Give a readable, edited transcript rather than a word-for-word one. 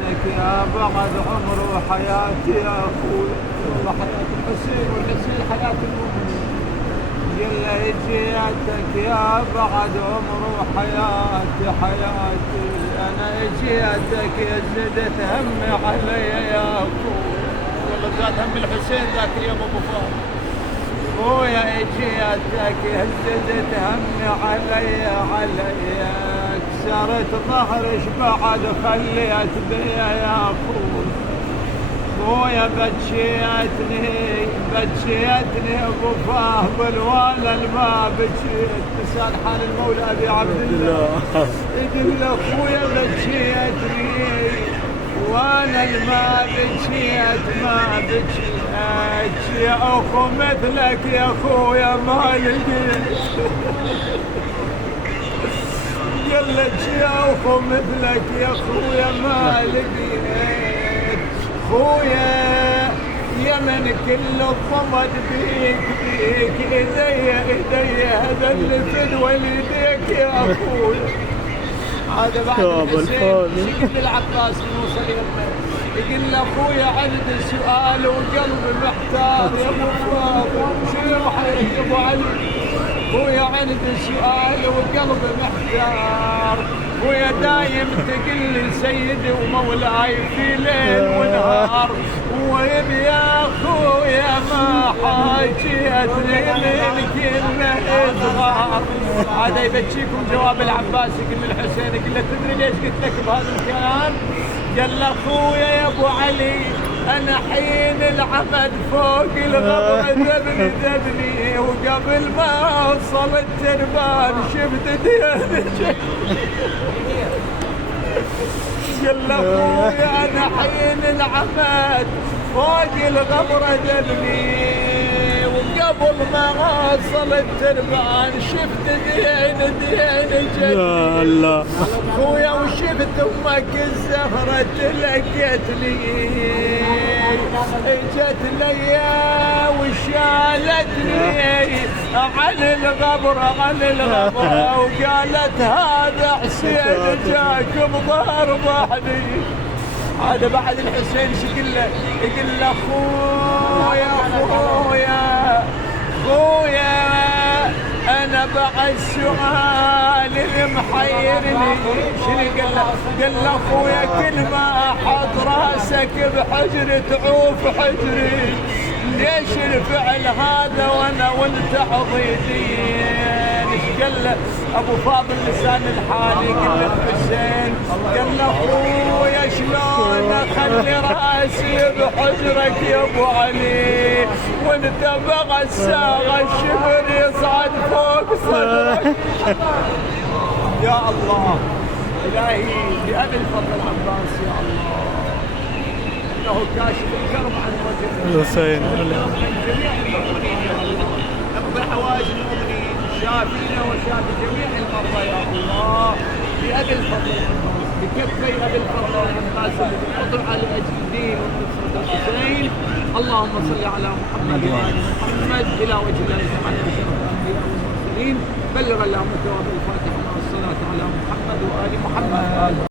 لك يا بعد عمر وحياتي يا اخوي، والله حياة الحسين والحسين حياة المؤمنين. يلا اجيتك يا بعد عمر وحياتي حياتي، انا اجيتك يا زدت همي علي يا اخوي. والله زاد هم الحسين ذاك اليوم ابو فاضل. خويا اجيتك يا زدت همي علي كسرت ظهرش بعد خليت بيا يا اخوي. خويا بجيتني ابو فاضل ولا ما بجيت لسان حال المولى ابي عبد الله. يقول له خويا بجيتني وانا ما بجيت يا اخو مثلك يا خويا ما لقيت. قلت يا اخو مثلك يا خويا ما لقيت. خويا يمن كل الضمد بيك ايدي هذا اللي في وليديك يا اخويا. هذا بعد الحسين يقول للعباس نوصل يمه، يقول له اخويا عندي سؤال وقلبي محتار يا ابو فاضل. شنو محيرك يا ابو علي؟ خويا عندي سؤال وقلبي محتار. خويا دايم تقول لي سيدي ومولاي في ليل ونهار، ويبي يا خويا ما حاجيتني من كله اصغار. هذا يبكيكم جواب العباس يقول للحسين، يقول له تدري ليش قلت لك بهذا الكلام؟ قال له خويا يا ابو علي انا حين العمد فوق الغبر ذبني وقبل ما اوصل التربان شفت ديانك. قال له خويا انا حين العمد فوق الغبر ذبني وقبل ما اوصل التربان شفت ديانك. يا الله خويا وشفت امك الزهرة تلقتني، اجت لي وشالتني عن الغبر وقالت هذا حسين جاك بظهر ضحني. هذا بعد الحسين يقول له خويا انا بعد سؤال محيرني. شنو قال له خويا كل ما احط راسك بحجري تعوف حجري، ليش الفعل هذا وانا وانت عضيدين؟ ايش قال له ابو فاضل لسان الحال يقول للحسين، قال له خويا شلون اخلي راسي بحجرك يا ابو علي وانت بغى الساغه الشبر يصعد فوق صدرك. يا الله الهي بأبي الفضل العباس يا الله انه كاشف الكرب عن وجه الحسين من جميع المؤمنين يا الله. اقضي حوائج المؤمنين شافينا وشافي جميع المرضى يا الله بأبي الفضل العباس، بكفي ابي الفضل العباس الذي قطع على اجل الدين ونصرة الحسين. اللهم صل على محمد وآل محمد الى وجه الله تعالى بشرف الانبياء والمرسلين. بلغ اللهم ثواب الفاتحه مع الصلاه على محمد وآل محمد.